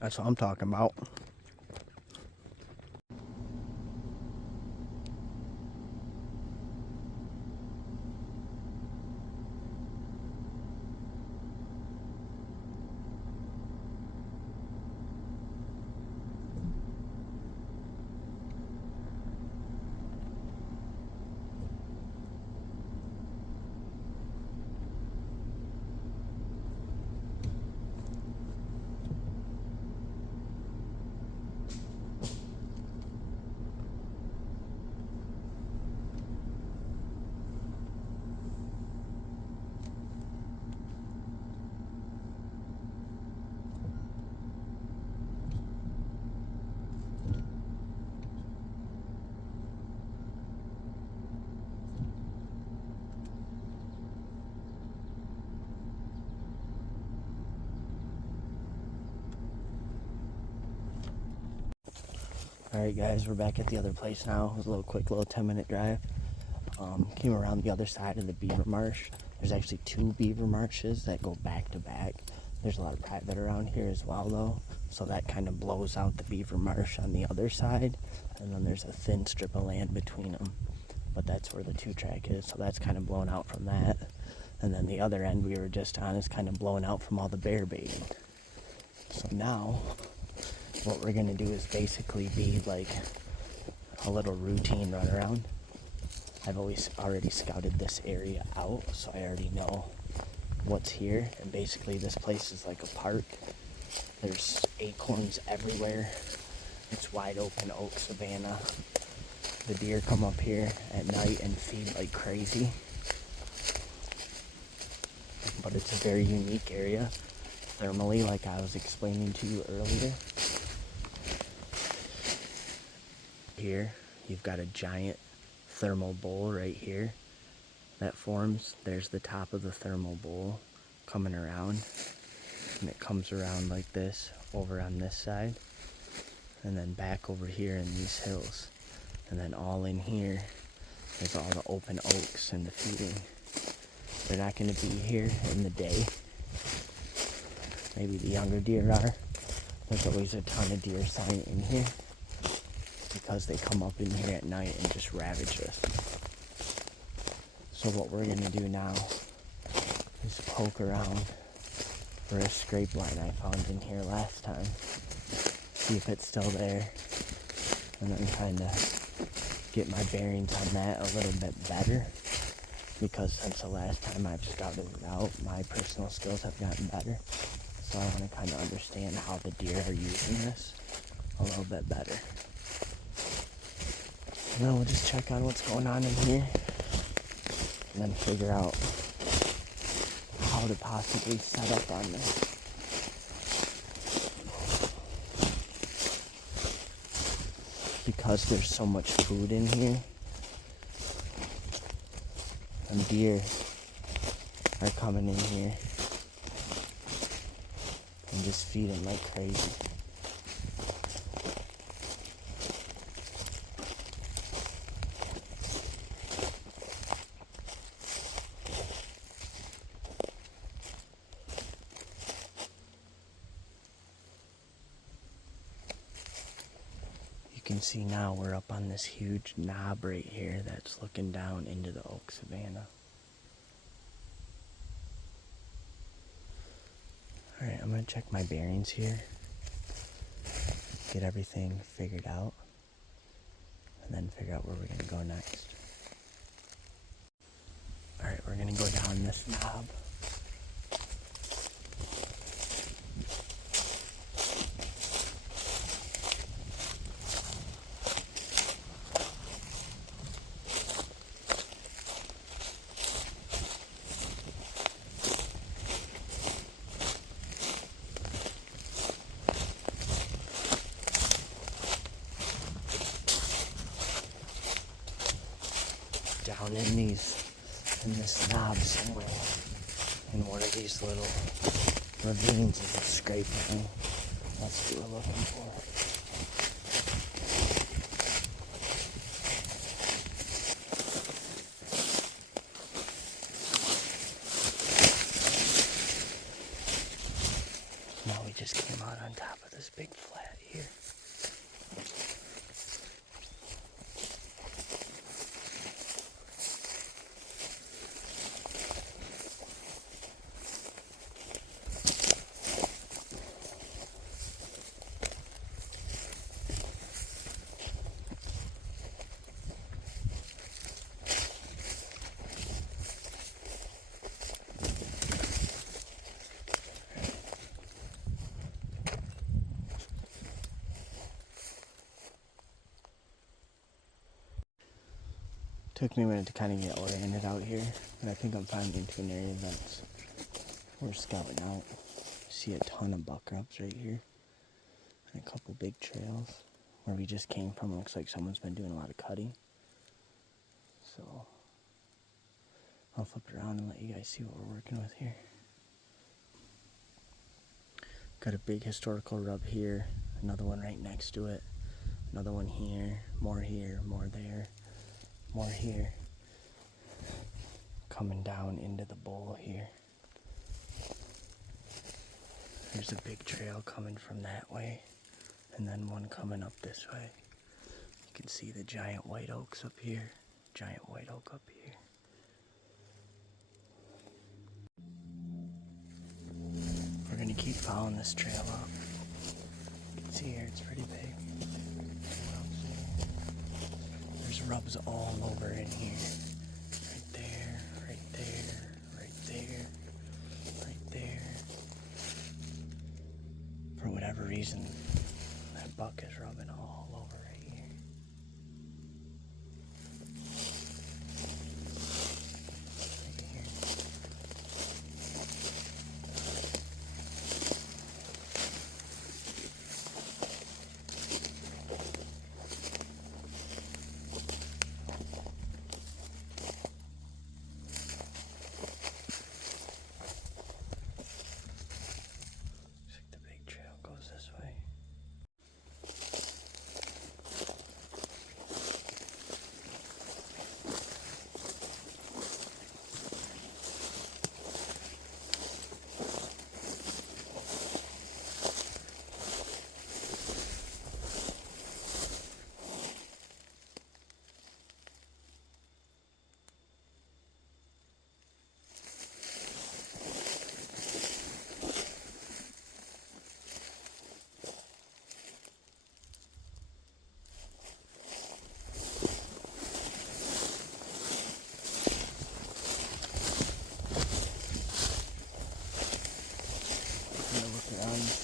That's what I'm talking about. Alright guys, we're back at the other place now. It was a quick little 10-minute drive. Came around the other side of the Beaver Marsh. There's actually 2 Beaver Marshes that go back to back. There's a lot of private around here as well though, so that kind of blows out the Beaver Marsh on the other side, and then there's a thin strip of land between them, but that's where the 2-track is, so that's kind of blown out from that. And then the other end we were just on is kind of blown out from all the bear baiting. So now what we're gonna do is basically be like a little routine run around. I've already scouted this area out, so I already know what's here. And basically this place is like a park. There's acorns everywhere. It's wide open oak savanna. The deer come up here at night and feed like crazy. But it's a very unique area thermally, like I was explaining to you earlier. Here you've got a giant thermal bowl right here that forms. There's the top of the thermal bowl coming around, and it comes around like this over on this side, and then back over here in these hills, and then all in here is all the open oaks and the feeding. They're not going to be here in the day. Maybe the younger deer are. There's always a ton of deer sign in here because they come up in here at night and just ravage us. So what we're gonna do now is poke around for a scrape line I found in here last time. See if it's still there, and then kind of get my bearings on that a little bit better, because since the last time I've scouted it out, my personal skills have gotten better. So I want to kind of understand how the deer are using this a little bit better. Now we'll just check on what's going on in here and then figure out how to possibly set up on this. Because there's so much food in here, and deer are coming in here and just feeding like crazy. You can see now we're up on this huge knob right here that's looking down into the oak savanna. Alright, I'm going to check my bearings here, get everything figured out, and then figure out where we're going to go next. Alright, we're going to go down this knob. Down in this knob somewhere, in one of these little ravines is a scrape line. That's what we're looking for. Now we just came out on top of this Took me a minute to kind of get oriented out here, and I think I'm finally into an area that's we're scouting out. See a ton of buck rubs right here, and a couple big trails. Where we just came from, looks like someone's been doing a lot of cutting. So I'll flip it around and let you guys see what we're working with here. Got a big historical rub here, another one right next to it, another one here, more there, more here. Coming down into the bowl here. There's a big trail coming from that way, and then one coming up this way. You can see the giant white oaks up here, giant white oak up here. We're gonna keep following this trail up. You can see here, it's pretty big. There's rubs all over in here. Right there, right there, right there, right there. For whatever reason, that buck is rubbing all over right here. Right here.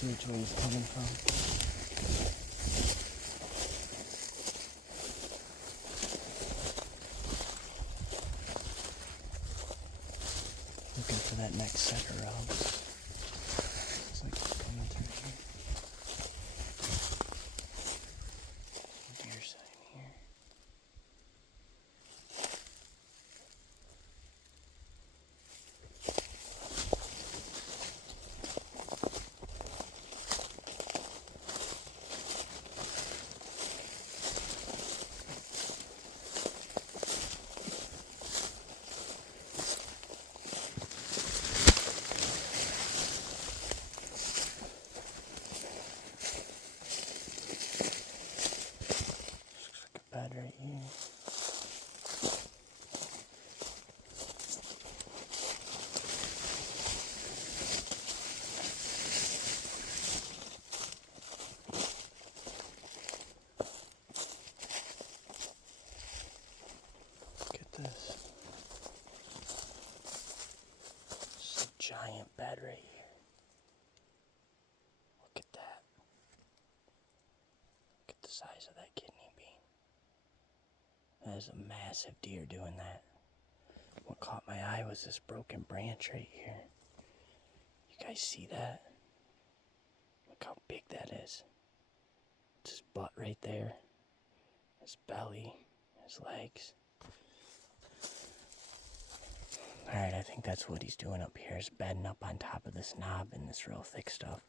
See which way he's coming from. Looking for that next set of rubs. It's like it's coming through here. Deer sign here. Right here. Look at this. It's a giant bed right here. Look at that. Look at the size of that kidney bean. That is a massive deer doing that. What caught my eye was this broken branch right here. You guys see that? Look how big that is. It's his butt right there. His belly. His legs. Alright, I think that's what he's doing up here, is bedding up on top of this knob and this real thick stuff.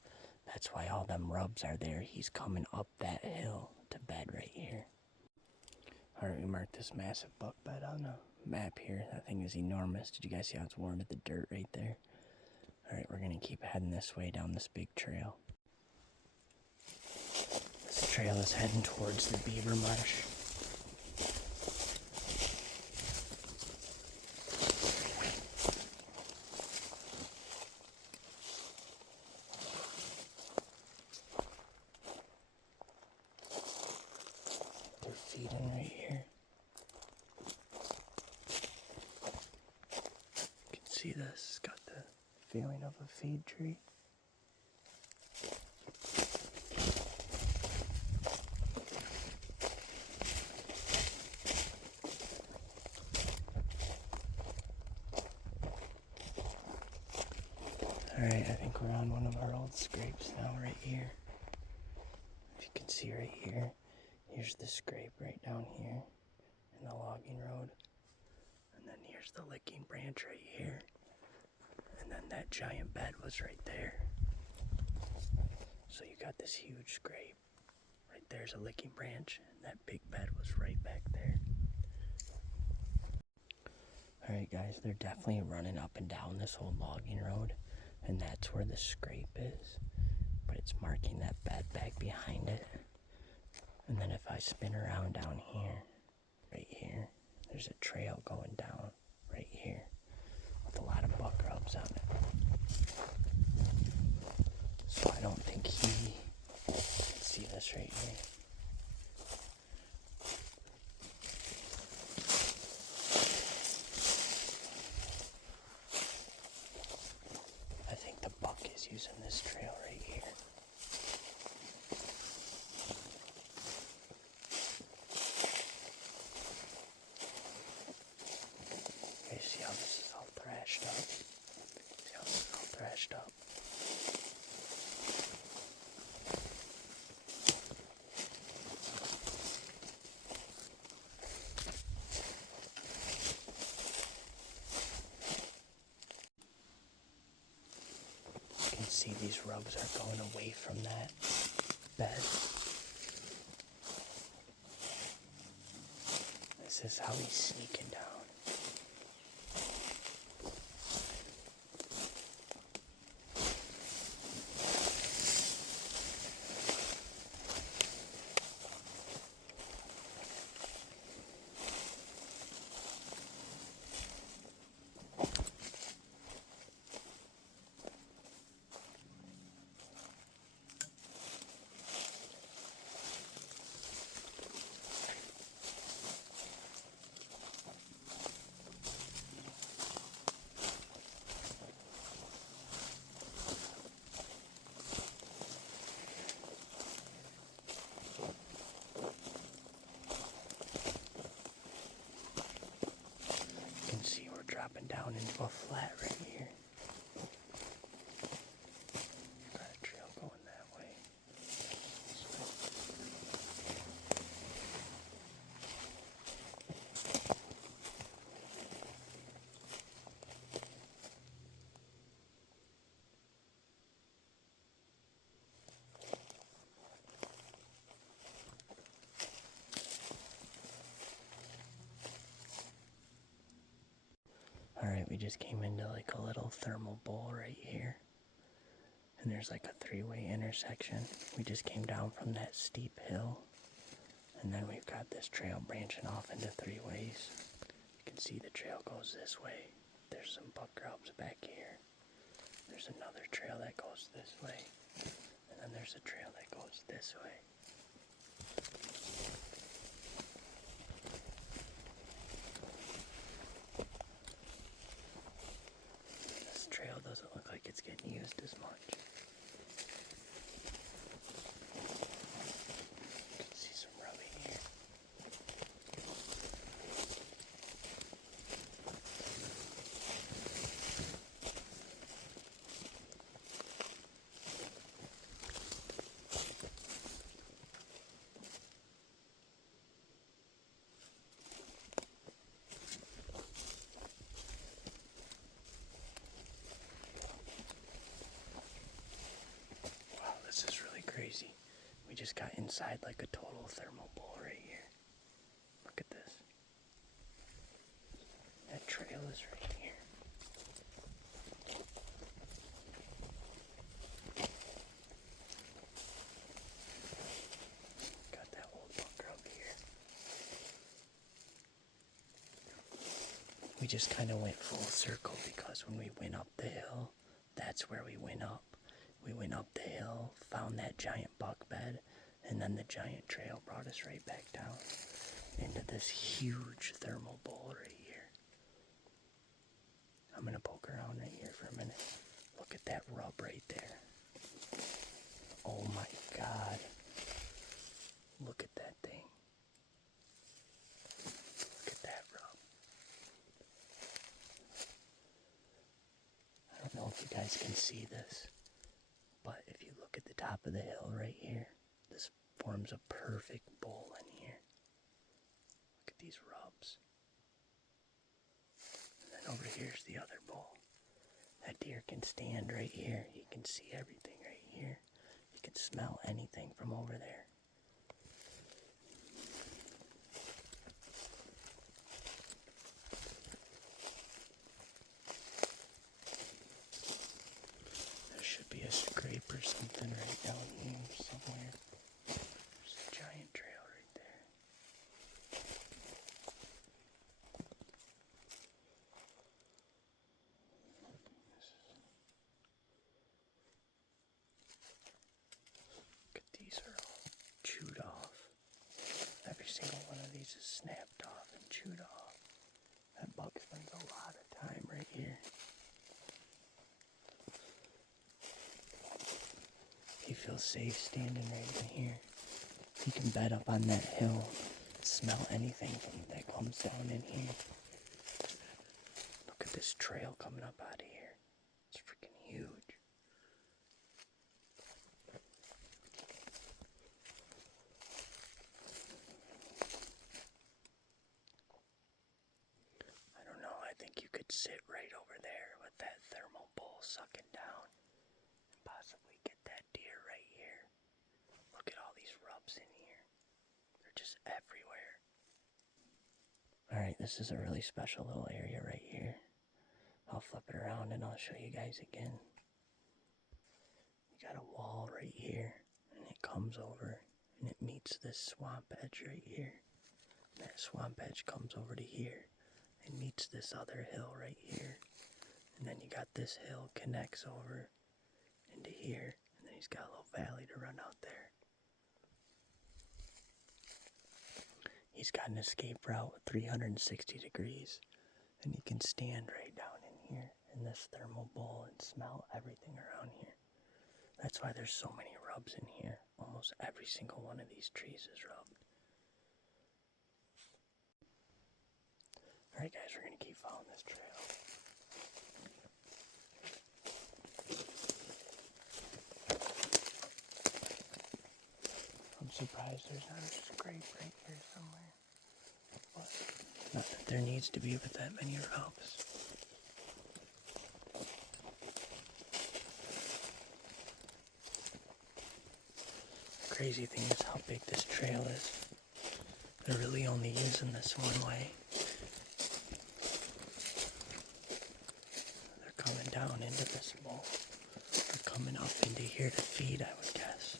That's why all them rubs are there. He's coming up that hill to bed right here. Alright, we marked this massive buck bed on the map here. That thing is enormous. Did you guys see how it's worn to the dirt right there? Alright, we're going to keep heading this way down this big trail. This trail is heading towards the Beaver Marsh. They're feeding right here. You can see this. It's got the feeling of a feed tree. Alright, I think we're on one of our old scrapes now, right here. If you can see right here, here's the scrape right down here in the logging road. And then here's the licking branch right here. And then that giant bed was right there. So you got this huge scrape. Right there's a licking branch, and that big bed was right back there. Alright guys, they're definitely running up and down this old logging road, and that's where the scrape is. But it's marking that bed back behind it. And then if I spin around down here, right here, there's a trail going down right here with a lot of buck rubs on it. So I don't think he can see this right here. I think the buck is using this trail right here. Okay, see how this is all thrashed up? See how this is all thrashed up? You can see these rubs are going away from that bed. This is how he's sneaking down. Dropping down into a flat right here. Got a trail going that way. Alright, we just came into like a little thermal bowl right here. And there's like a three-way intersection. We just came down from that steep hill. And then we've got this trail branching off into three ways. You can see the trail goes this way. There's some buck rubs back here. There's another trail that goes this way. And then there's a trail that goes this way. This trail doesn't look like it's getting used as much. You can see some rubbing here. This is really crazy. We just got inside like a total thermal bowl right here. Look at this. That trail is right here. Got that old buck rub here. We just kind of went full circle because when we went up the hill, that's where we went up. We went up the hill, found that giant buck bed, and then the giant trail brought us right back down into this huge thermal bowl right here. I'm going to poke around right here for a minute. Look at that rub right there. Oh my God. Look at that thing. Look at that rub. I don't know if you guys can see this, but if you look at the top of the hill right here, this forms a perfect bowl in here. Look at these rubs. And then over here's the other bowl. That deer can stand right here. He can see everything right here. He can smell anything from over there. There should be a scrape or something right down here somewhere. There's a giant trail right there. Look at these are all chewed off. Every single one of these is snapped off and chewed off. That buck spends a lot of time right here. He feels safe standing right in here. He can bed up on that hill, smell anything that comes down in here. Look at this trail coming up out of here. It's freaking huge. I don't know, I think you could sit right over there with that thermal bowl sucking down and possibly get that deer right here. Look at all these rubs in here. They're just everywhere. Alright, this is a really special little area right here. I'll flip it around and I'll show you guys again. You got a wall right here, and it comes over and it meets this swamp edge right here. And that swamp edge comes over to here and meets this other hill right here. And then you got this hill connects over into here, and then he's got a little valley to run out there. He's got an escape route with 360 degrees, and he can stand right down in here in this thermal bowl and smell everything around here. That's why there's so many rubs in here. Almost every single one of these trees is rubbed. Alright guys, we're going to keep following this trail. I'm surprised there's not a scrape right here somewhere. But not that there needs to be with that many rubs. The crazy thing is how big this trail is. They're really only using this one way. They're coming down into this bowl. They're coming up into here to feed, I would guess.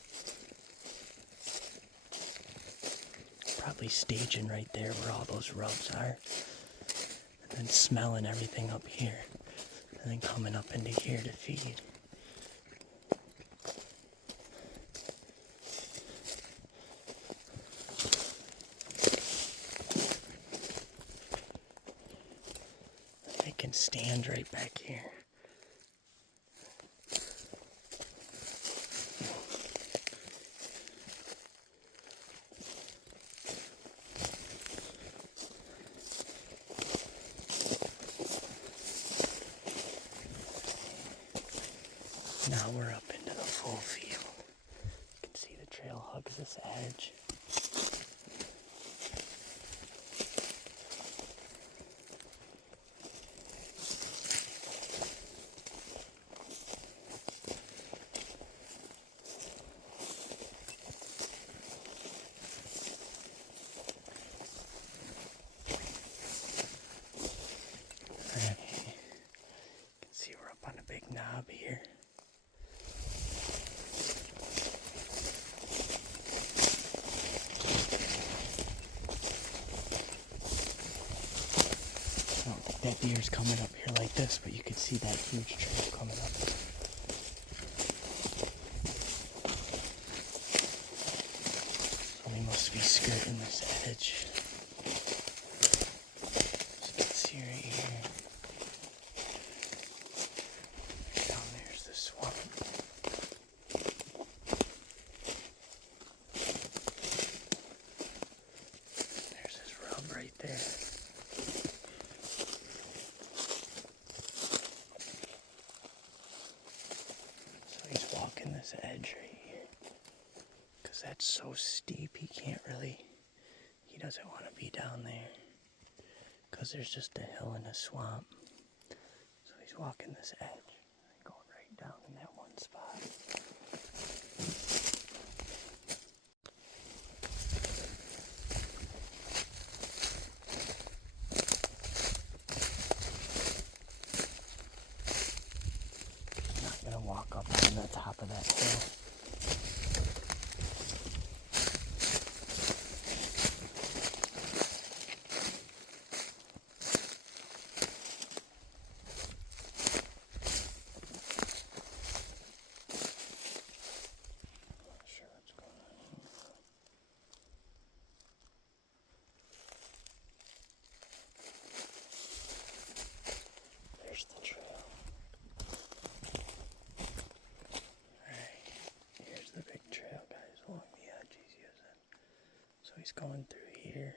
Probably staging right there where all those rubs are. And then smelling everything up here. And then coming up into here to feed. They can stand right back here. Now we're up into the full field. You can see the trail hugs this edge. Alright, you can see we're up on a big knob here. That deer's coming up here like this, but you can see that huge trail coming up. So we must be skirting this edge. So you can see right here. Down there's the swamp. There's his rub right there. steep, he doesn't want to be down there because there's just a hill and a swamp. So he's walking this edge and going right down in that one spot. I'm not going to walk up on the top of that hill. There's the trail. Alright, here's the big trail, guys, along the edge he's using. So he's going through here,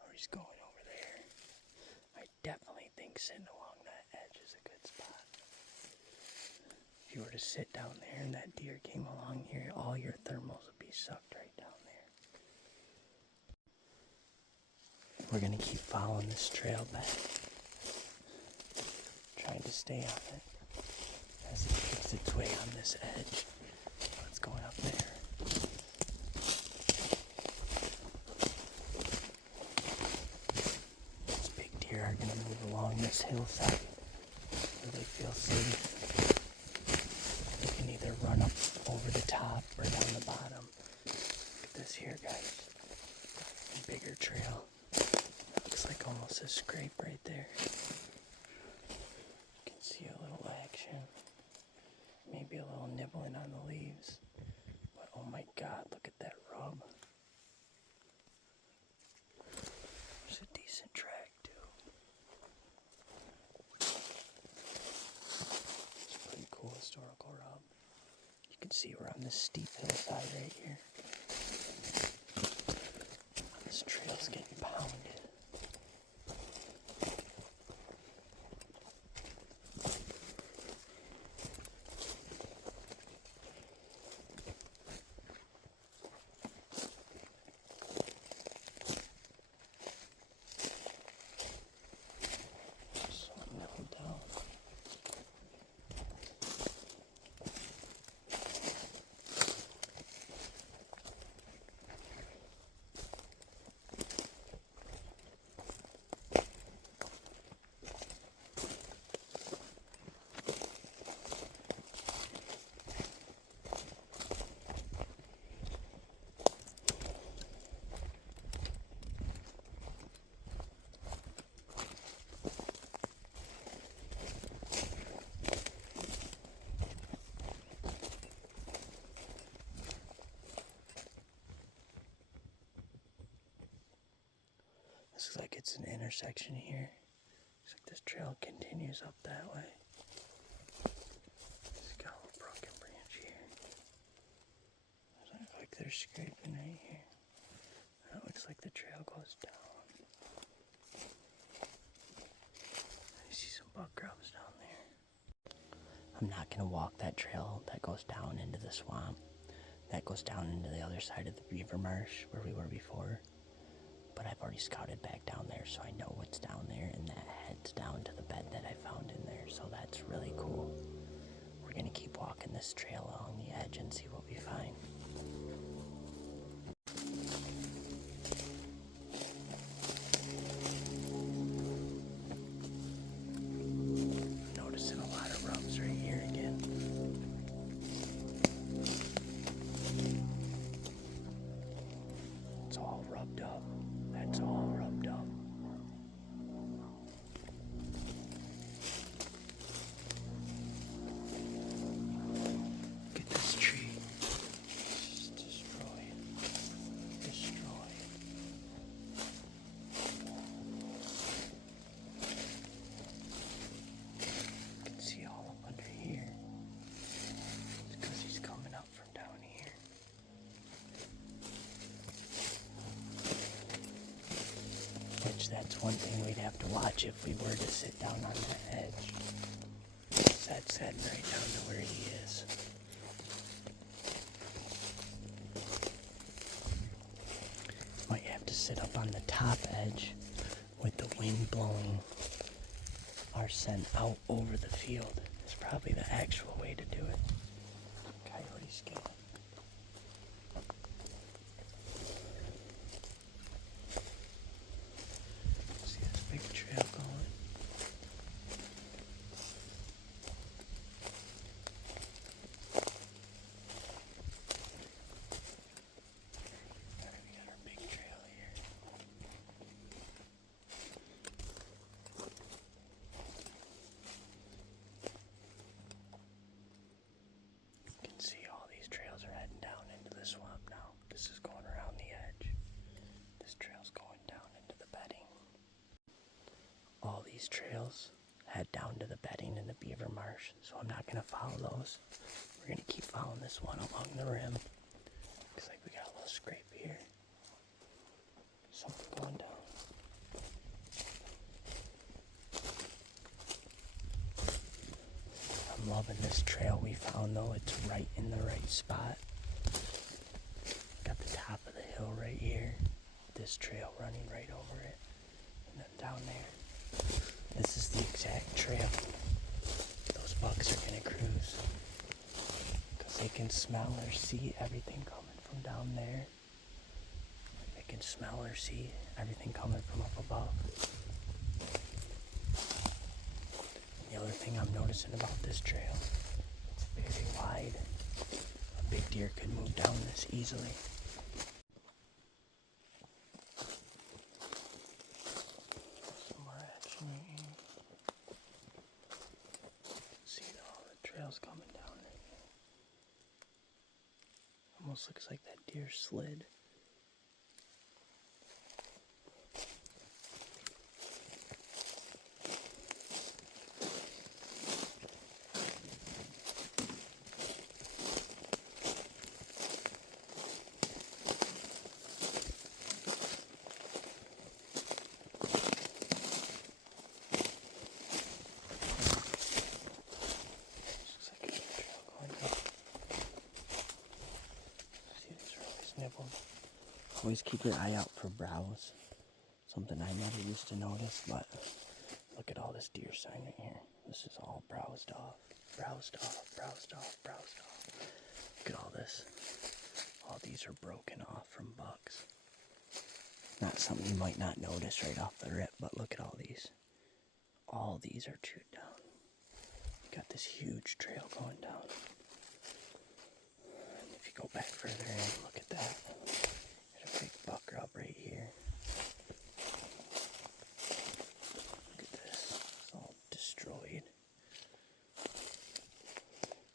or he's going over there. I definitely think sitting along that edge is a good spot. If you were to sit down there and that deer came along here, all your thermals would be sucked right down there. We're going to keep following this trail back, trying to stay on it as it makes its way on this edge. It's going up there. These big deer are going to move along this hillside where they feel safe. They can either run up over the top or down the bottom. Look at this here, guys. A bigger trail. Looks like almost a scrape right there. You can see a little action. Maybe a little nibbling on the leaves. But oh my God, look at that rub. There's a decent track too. It's a pretty cool historical rub. You can see we're on this steep hillside right here. This trail's getting pounded. Looks like it's an intersection here. Looks like this trail continues up that way. It's got a little broken branch here. Doesn't look like they're scraping right here. That looks like the trail goes down. I see some buck grubs down there. I'm not going to walk that trail that goes down into the swamp. That goes down into the other side of the Beaver Marsh where we were before. But I've already scouted back down there, so I know what's down there, and that heads down to the bed that I found in there, so that's really cool. We're going to keep walking this trail along the edge and see what we find. Noticing a lot of rubs right here again. It's all rubbed up. That's all rubbed up. Look at this tree. Just destroy it. Destroy it. You can see all up under here. It's because he's coming up from down here. Which that's one thing we'd have to watch if we were to sit down on that edge. That's heading right down to where he is. to sit up on the top edge with the wind blowing our scent out over the field. Is probably the actual way to do it. Coyote skin. See this big trail going. Swamp now. This is going around the edge. This trail's going down into the bedding. All these trails head down to the bedding in the Beaver Marsh, so I'm not going to follow those. We're going to keep following this one along the rim. Looks like we got a little scrape here. Something going down. I'm loving this trail we found though. It's right in the right spot. Got the top of the hill right here, this trail running right over it, and then down there. This is the exact trail those bucks are going to cruise, because they can smell or see everything coming from down there. They can smell or see everything coming from up above. The other thing I'm noticing about this trail, it's very wide. A big deer could move down this easily. Coming down right here. Almost looks like that deer slid. Always keep your eye out for browse. Something I never used to notice, but look at all this deer sign right here. This is all browsed off. Browsed off, browsed off, browsed off. Look at all this. All these are broken off from bucks. Not something you might not notice right off the rip, but look at all these. All these are chewed down. Got this huge trail going down. And if you go back further in, look at that. There's a big buck rub right here. Look at this. It's all destroyed.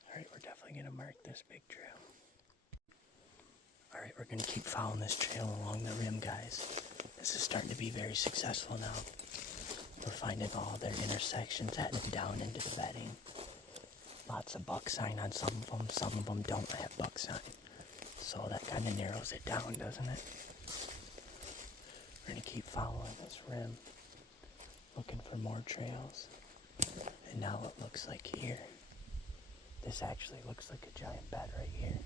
Alright, we're definitely going to mark this big trail. Alright, we're going to keep following this trail along the rim, guys. This is starting to be very successful now. We're finding all their intersections heading down into the bedding. Lots of buck sign on some of them don't have buck sign. So that kind of narrows it down, doesn't it? We're going to keep following this rim, looking for more trails. And now it looks like here. This actually looks like a giant bed right here.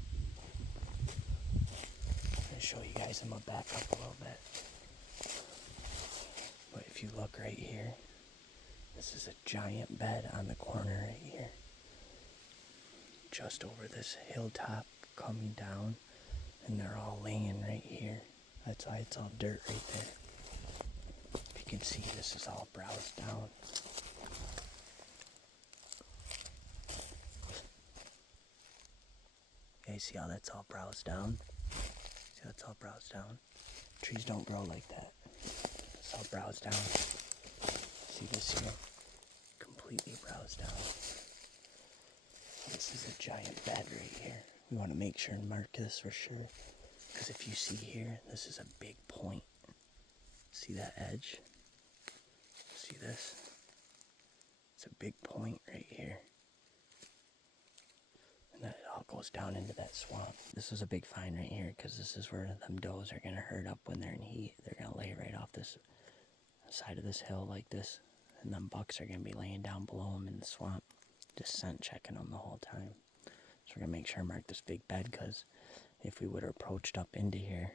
I'm going to show you guys, I'm going to back up a little bit. But if you look right here, this is a giant bed on the corner right here. Just over this hilltop coming down, and they're all laying right here. That's why it's all dirt right there. If you can see, this is all browsed down. Okay, see how that's all browsed down? See how it's all browsed down? Trees don't grow like that. It's all browsed down. See this here? Completely browsed down. This is a giant bed right here. We want to make sure and mark this for sure. Because if you see here, this is a big point. See that edge? See this? It's a big point right here. And then it all goes down into that swamp. This is a big find right here because this is where them does are going to herd up when they're in heat. They're going to lay right off this side of this hill like this. And them bucks are going to be laying down below them in the swamp. Just scent checking them the whole time. So we're going to make sure I mark this big bed because if we would have approached up into here,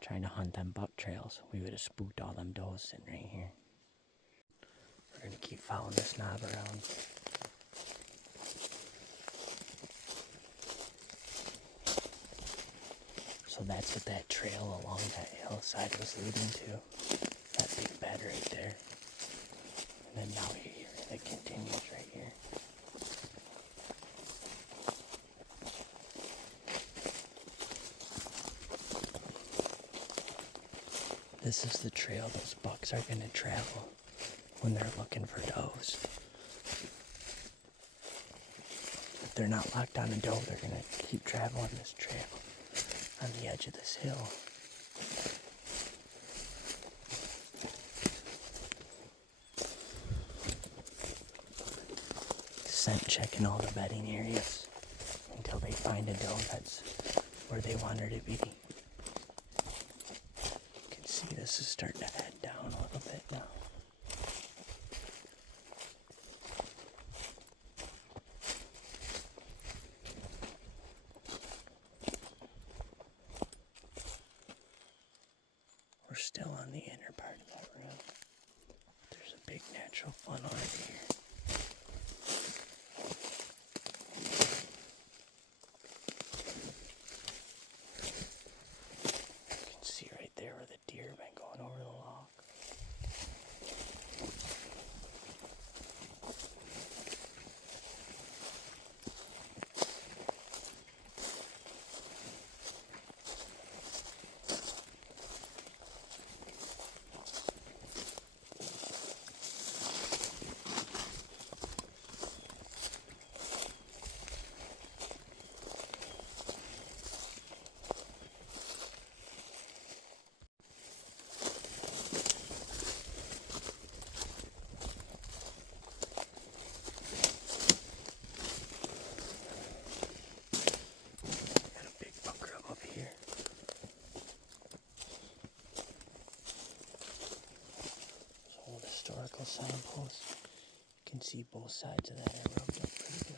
trying to hunt them buck trails, we would have spooked all them does sitting right here. We're going to keep following this knob around. So that's what that trail along that hillside was leading to. That big bed right there. And then now here, it continues right here. This is the trail those bucks are going to travel when they're looking for does. If they're not locked on a doe, they're going to keep traveling this trail on the edge of this hill. Scent checking all the bedding areas until they find a doe that's where they want her to be. See, this is starting to head down a little bit now. We're still on the inner part of that road. There's a big natural funnel right here. You can see right there where the deer have been going over the log. Historical signposts. You can see both sides of that are rubbed up pretty good.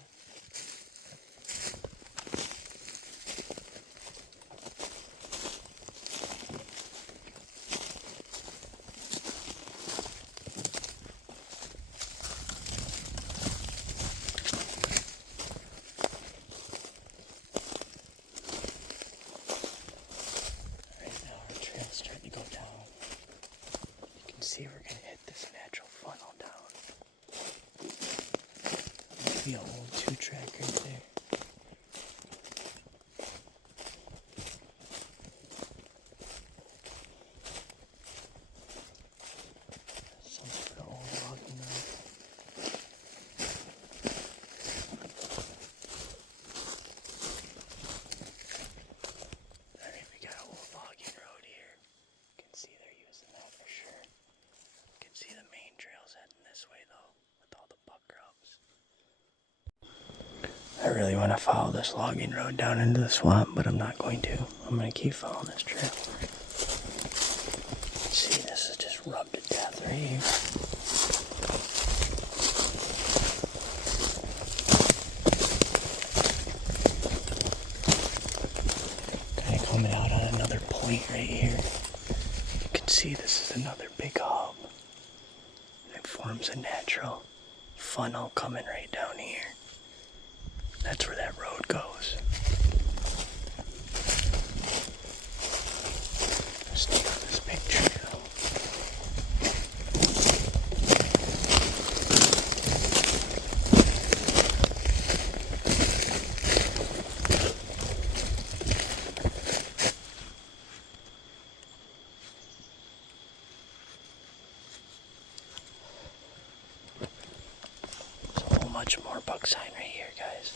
Right now our trail's starting to go down. You can see we're going to hit this natural funnel down. Maybe an old 2-track right there. Some sort of old logging road. Alright, we got an old logging road here. You can see they're using that for sure. You can see the main trails heading this way though, with all the buck grubs. I really want to follow this logging road down into the swamp, but I'm not going to. I'm going to keep following this trail. See, this is just rubbed to death right here. Kind of coming out on another point right here. You can see this is another big hub. It forms a natural funnel coming right down here. That's where that road goes. Stay on this big trail. There's a whole bunch more buck sign right here, guys.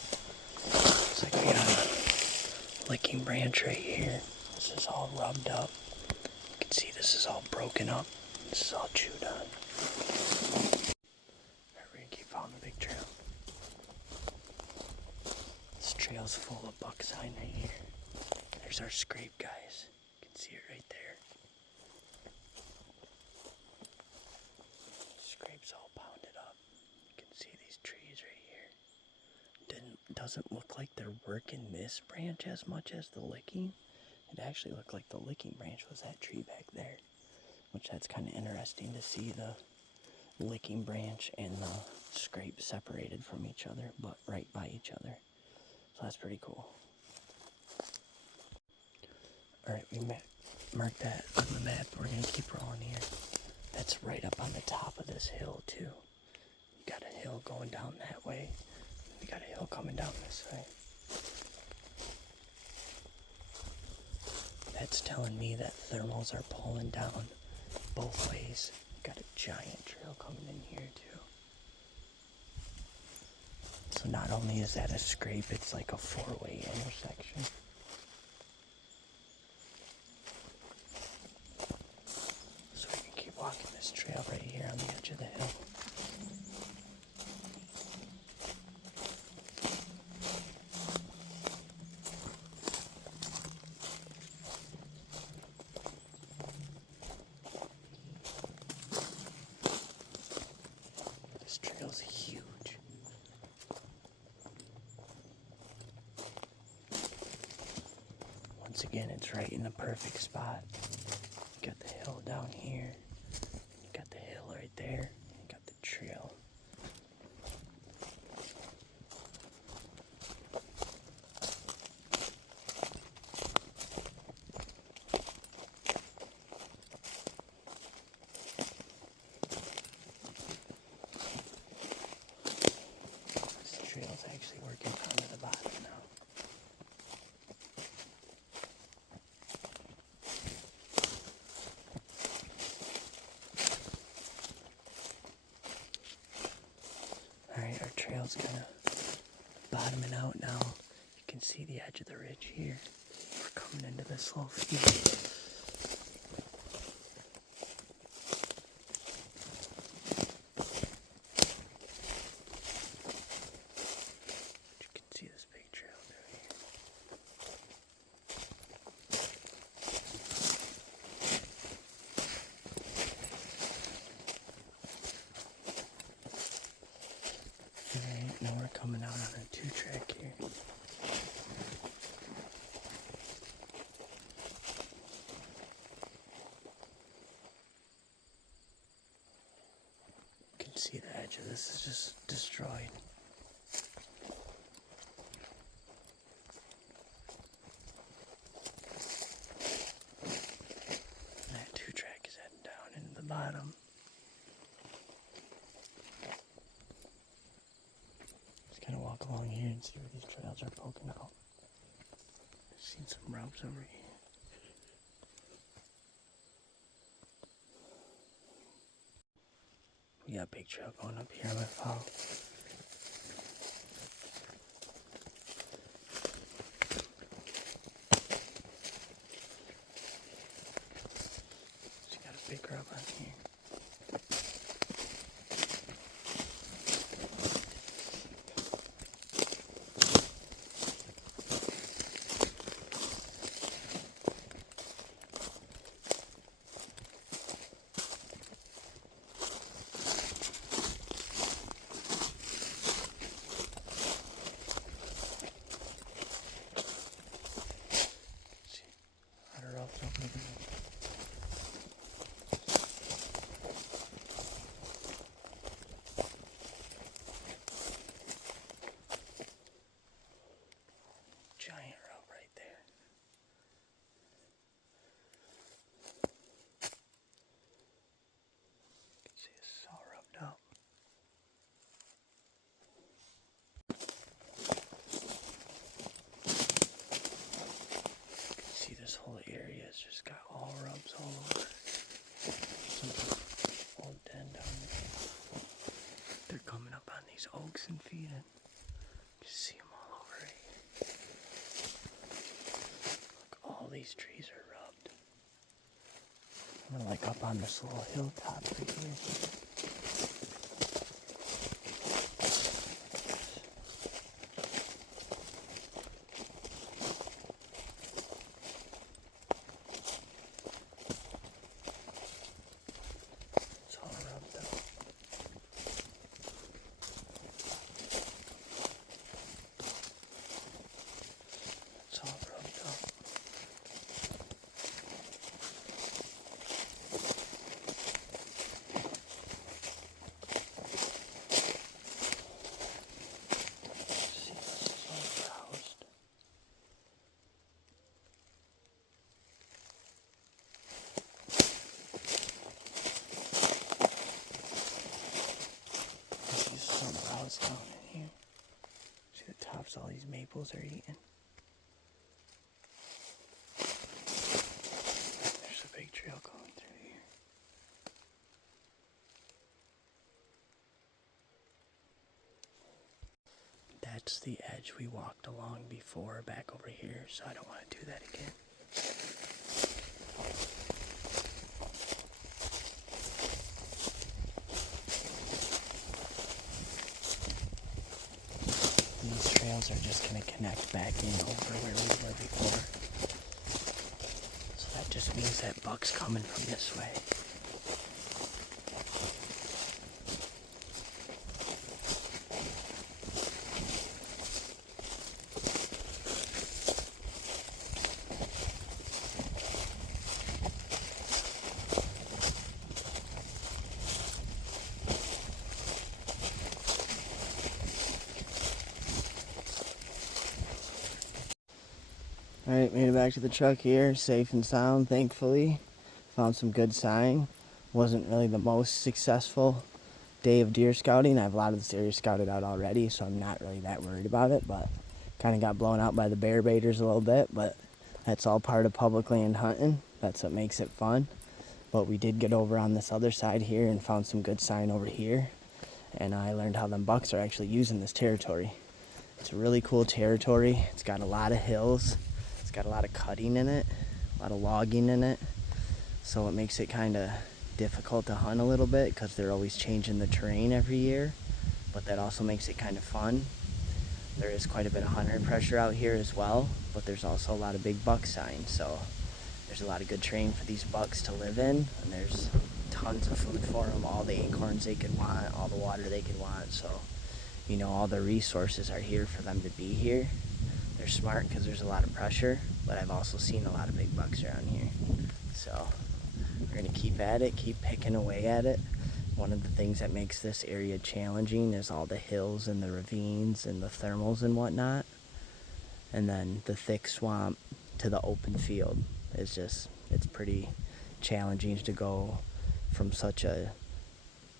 Looks like we got a licking branch right here. This is all rubbed up. You can see this is all broken up. This is all chewed on. Alright, we're gonna keep following the big trail. This trail's full of buck sign right here. There's our scrape, guys. You can see it right there. Scrape's all pounded up. You can see these trees right here. Doesn't look like they're working this branch as much as the licking. It actually looked like the licking branch was that tree back there, which that's kind of interesting to see the licking branch and the scrape separated from each other, but right by each other. So that's pretty cool. Alright, we marked that on the map. We're going to keep rolling here. That's right up on the top of this hill, too. You got a hill going down that way. We got a hill coming down this way. That's telling me that thermals are pulling down both ways. Got a giant trail coming in here, too. So not only is that a scrape, it's like a four-way intersection. So we can keep walking this trail right here on the edge of the hill. This trail's huge. Once again, it's right in the perfect spot. You got the hill down here. You got the hill right there. You got the trail. This trail's actually working down to the bottom now. Alright, our trail's kind of bottoming out now. You can see the edge of the ridge here. We're coming into this little field. You can see this big trail through here. Alright, now we're coming out on a 2-track here. You can see the edge of this is just destroyed. And that 2-track is heading down into the bottom. Just kind of walk along here and see where these trails are poking out. I've seen some rubs over here. We got a big trail going up here on my follow. She got a big rub on here. Giant rub right there. You can see it's all rubbed up. You can see this whole area has just got all rubs all over. Some old den down there. They're coming up on these oaks and feeding. You see them all over here. Look, all these trees are rubbed. We're like up on this little hilltop right here. It's all rubbed up. It's all rubbed up. all these maples are eating. There's a big trail going through here. That's the edge we walked along before back over here, so I don't want to do that again. These trails are just going to connect back in over where we were before. So that just means that buck's coming from this way. Alright, made it back to the truck here, safe and sound, thankfully. Found some good sign. Wasn't really the most successful day of deer scouting. I have a lot of this area scouted out already, so I'm not really that worried about it, but kind of got blown out by the bear baiters a little bit, but that's all part of public land hunting. That's what makes it fun. But we did get over on this other side here and found some good sign over here, and I learned how them bucks are actually using this territory. It's a really cool territory. It's got a lot of hills. Got a lot of cutting in it, a lot of logging in it, so it makes it kind of difficult to hunt a little bit because they're always changing the terrain every year, but that also makes it kind of fun. There is quite a bit of hunter pressure out here as well, but there's also a lot of big buck signs, so there's a lot of good terrain for these bucks to live in, and there's tons of food for them, all the acorns they could want, all the water they could want, so you know, all the resources are here for them to be here. They're smart because there's a lot of pressure, but I've also seen a lot of big bucks around here. So we're going to keep at it, keep picking away at it. One of the things that makes this area challenging is all the hills and the ravines and the thermals and whatnot. And then the thick swamp to the open field is just, it's pretty challenging to go from such a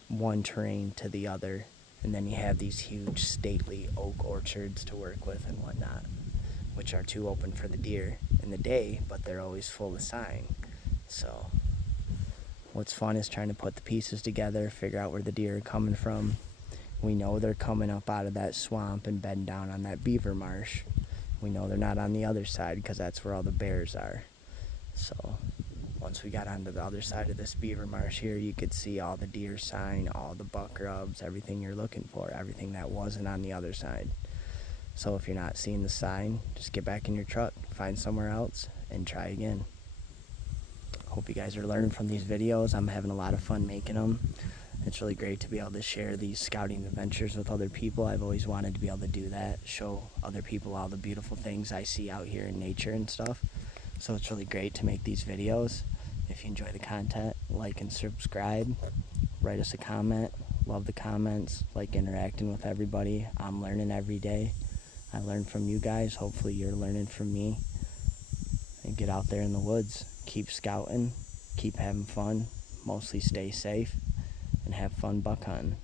one terrain to the other. And then you have these huge stately oak orchards to work with and whatnot, which are too open for the deer in the day, but they're always full of sign. So what's fun is trying to put the pieces together, figure out where the deer are coming from. We know they're coming up out of that swamp and bedding down on that beaver marsh. We know they're not on the other side because that's where all the bears are. So once we got onto the other side of this beaver marsh here, you could see all the deer sign, all the buck rubs, everything you're looking for, everything that wasn't on the other side. So if you're not seeing the sign, just get back in your truck, find somewhere else, and try again. Hope you guys are learning from these videos. I'm having a lot of fun making them. It's really great to be able to share these scouting adventures with other people. I've always wanted to be able to do that, show other people all the beautiful things I see out here in nature and stuff. So it's really great to make these videos. If you enjoy the content, like and subscribe. Write us a comment. Love the comments. Like interacting with everybody. I'm learning every day. I learn from you guys. Hopefully you're learning from me. And get out there in the woods. Keep scouting. Keep having fun. Mostly stay safe. And have fun buck hunting.